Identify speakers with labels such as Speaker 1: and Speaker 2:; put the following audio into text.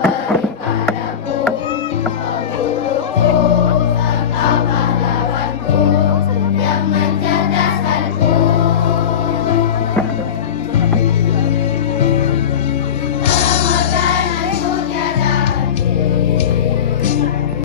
Speaker 1: Thank you.